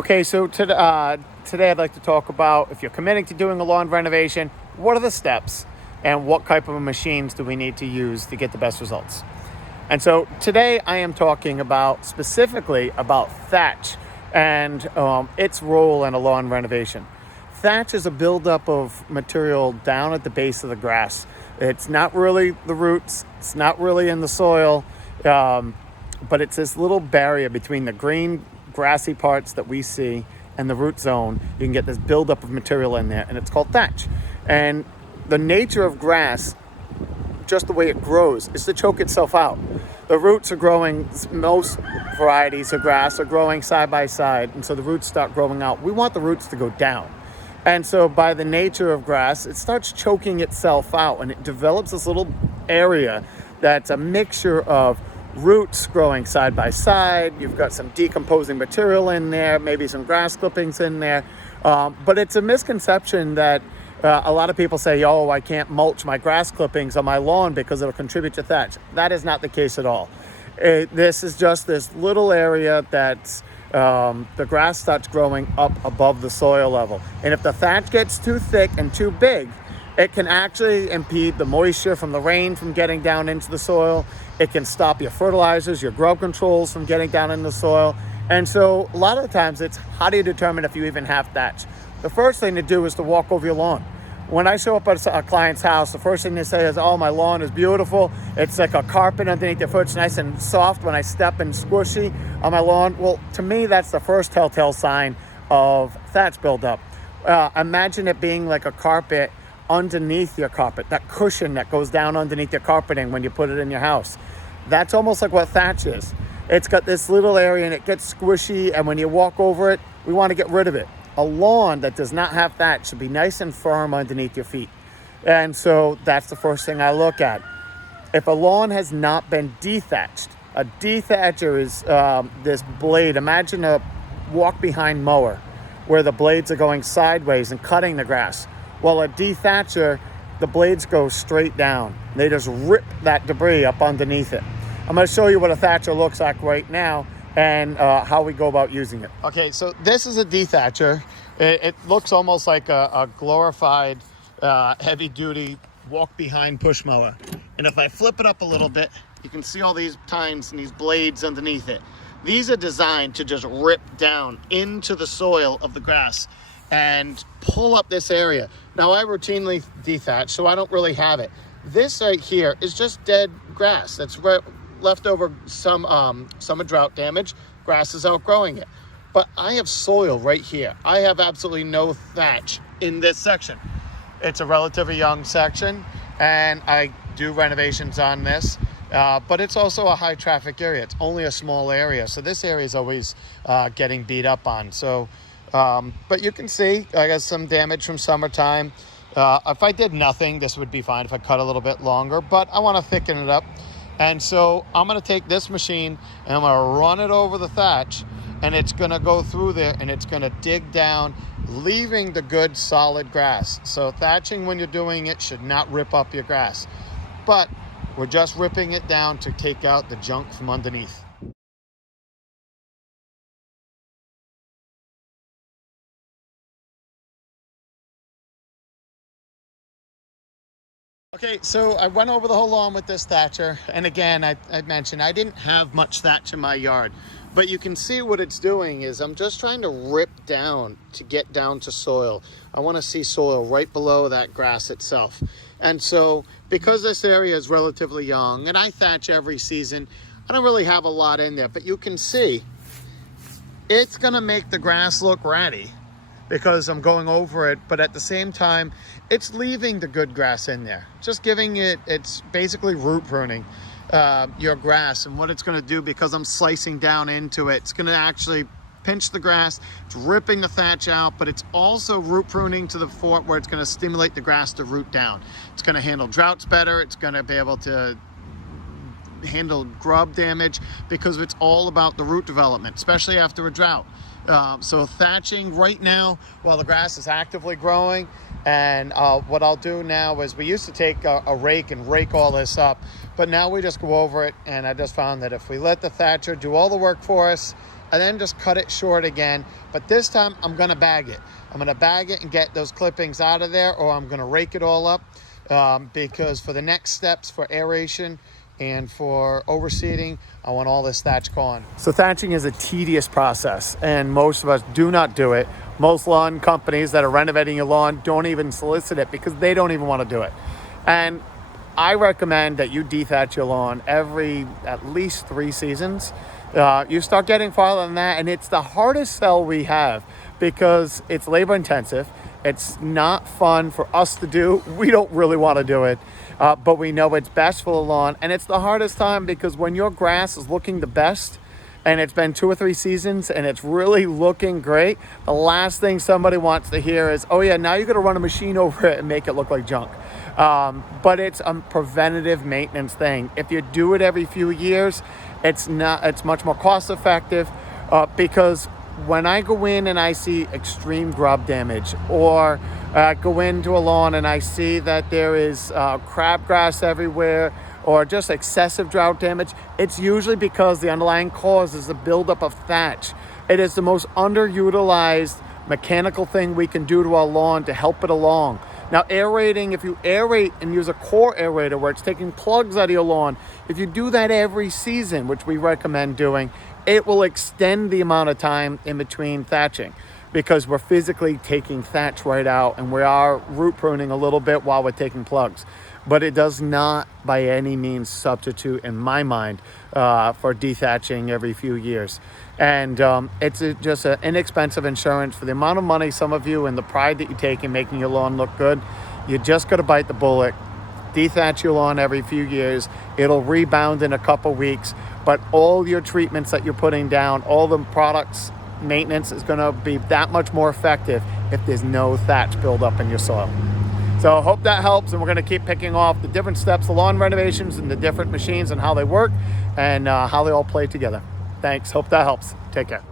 Okay, so today I'd like to talk about if you're committing to doing a lawn renovation, what are the steps and what type of machines do we need to use to get the best results? And so today I am talking about specifically about thatch and its role in a lawn renovation. Thatch is a buildup of material down at the base of the grass. It's not really the roots, it's not really in the soil, but it's this little barrier between the green grassy parts that we see and the root zone. You can get this buildup of material in there, and it's called thatch. And the nature of grass, just the way it grows, is to choke itself out. The roots are growing, most varieties of grass are growing side by side, and so the roots start growing out. We want the roots to go down. And so by the nature of grass, it starts choking itself out, and it develops this little area that's a mixture of roots growing side by side. You've got some decomposing material in there, maybe some grass clippings in there. But it's a misconception that a lot of people say, oh, I can't mulch my grass clippings on my lawn because it'll contribute to thatch. That is not the case at all. This is just this little area that's the grass starts growing up above the soil level. And if the thatch gets too thick and too big, it can actually impede the moisture from the rain from getting down into the soil. It can stop your fertilizers, your grub controls from getting down in the soil. And so a lot of the times it's, how do you determine if you even have thatch? The first thing to do is to walk over your lawn. When I show up at a client's house, the first thing they say is, oh, my lawn is beautiful. It's like a carpet underneath their foot. It's nice and soft when I step and squishy on my lawn. Well, to me, that's the first telltale sign of thatch buildup. Imagine it being like a carpet underneath your carpet, that cushion that goes down underneath your carpeting when you put it in your house. That's almost like what thatch is. It's got this little area and it gets squishy, and when you walk over it, we want to get rid of it. A lawn that does not have thatch should be nice and firm underneath your feet. And so that's the first thing I look at. If a lawn has not been dethatched, a dethatcher is this blade. Imagine a walk-behind mower where the blades are going sideways and cutting the grass. Well, a dethatcher, the blades go straight down. They just rip that debris up underneath it. I'm going to show you what a thatcher looks like right now and how we go about using it. Okay, so this is a dethatcher. It looks almost like a glorified heavy-duty walk-behind push mower. And if I flip it up a little bit, you can see all these tines and these blades underneath it. These are designed to just rip down into the soil of the grass and pull up this area. Now, I routinely dethatch, so I don't really have it. This right here is just dead grass that's left over some drought damage. Grass is outgrowing it. But I have soil right here. I have absolutely no thatch in this section. It's a relatively young section, and I do renovations on this, but it's also a high traffic area. It's only a small area, so this area is always getting beat up on. So, but you can see I got some damage from summertime. If I did nothing, this would be fine if I cut a little bit longer, but I want to thicken it up. And so I'm going to take this machine and I'm going to run it over the thatch, and it's going to go through there and it's going to dig down, leaving the good solid grass. So thatching, when you're doing it, should not rip up your grass, but we're just ripping it down to take out the junk from underneath. Okay, so I went over the whole lawn with this thatcher, and again, I mentioned I didn't have much thatch in my yard, but you can see what it's doing is I'm just trying to rip down to get down to soil. I want to see soil right below that grass itself. And so because this area is relatively young, and I thatch every season, I don't really have a lot in there, but you can see it's going to make the grass look ratty because I'm going over it, but at the same time, it's leaving the good grass in there. Just giving it, it's basically root pruning your grass. And what it's gonna do, because I'm slicing down into it, it's gonna actually pinch the grass. It's ripping the thatch out, but it's also root pruning to the fort where it's gonna stimulate the grass to root down. It's gonna handle droughts better. It's gonna be able to handle grub damage because it's all about the root development, especially after a drought. So thatching right now while the grass is actively growing, and what I'll do now is we used to take a rake and rake all this up, but now we just go over it, and I just found that if we let the thatcher do all the work for us, and then just cut it short again. But this time I'm gonna bag it. I'm gonna bag it and get those clippings out of there, or I'm gonna rake it all up, because for the next steps for aeration and for overseeding, I want all this thatch gone. So thatching is a tedious process, and most of us do not do it. Most lawn companies that are renovating your lawn don't even solicit it because they don't even want to do it. And I recommend that you dethatch your lawn every at least 3 seasons. You start getting farther than that, and it's the hardest sell we have because it's labor intensive. It's not fun for us to do. We don't really want to do it, but we know it's best for the lawn. And it's the hardest time because when your grass is looking the best and it's been 2 or 3 seasons and it's really looking great, the last thing somebody wants to hear is, oh yeah, now you're going to run a machine over it and make it look like junk. But it's a preventative maintenance thing. If you do it every few years, it's much more cost effective, because when I go in and I see extreme grub damage, or go into a lawn and I see that there is crabgrass everywhere, or just excessive drought damage, it's usually because the underlying cause is the buildup of thatch. It is the most underutilized mechanical thing we can do to our lawn to help it along. Now, aerating, if you aerate and use a core aerator where it's taking plugs out of your lawn, if you do that every season, which we recommend doing, it will extend the amount of time in between thatching, because we're physically taking thatch right out, and we are root pruning a little bit while we're taking plugs. But it does not by any means substitute, in my mind, for dethatching every few years. And it's just an inexpensive insurance for the amount of money some of you and the pride that you take in making your lawn look good. You just got to bite the bullet. Dethatch your lawn every few years. It'll rebound in a couple weeks, but all your treatments that you're putting down, all the products, maintenance is going to be that much more effective if there's no thatch buildup in your soil. So I hope that helps, and we're going to keep picking off the different steps of lawn renovations and the different machines and how they work and how they all play together. Thanks. Hope that helps. Take care.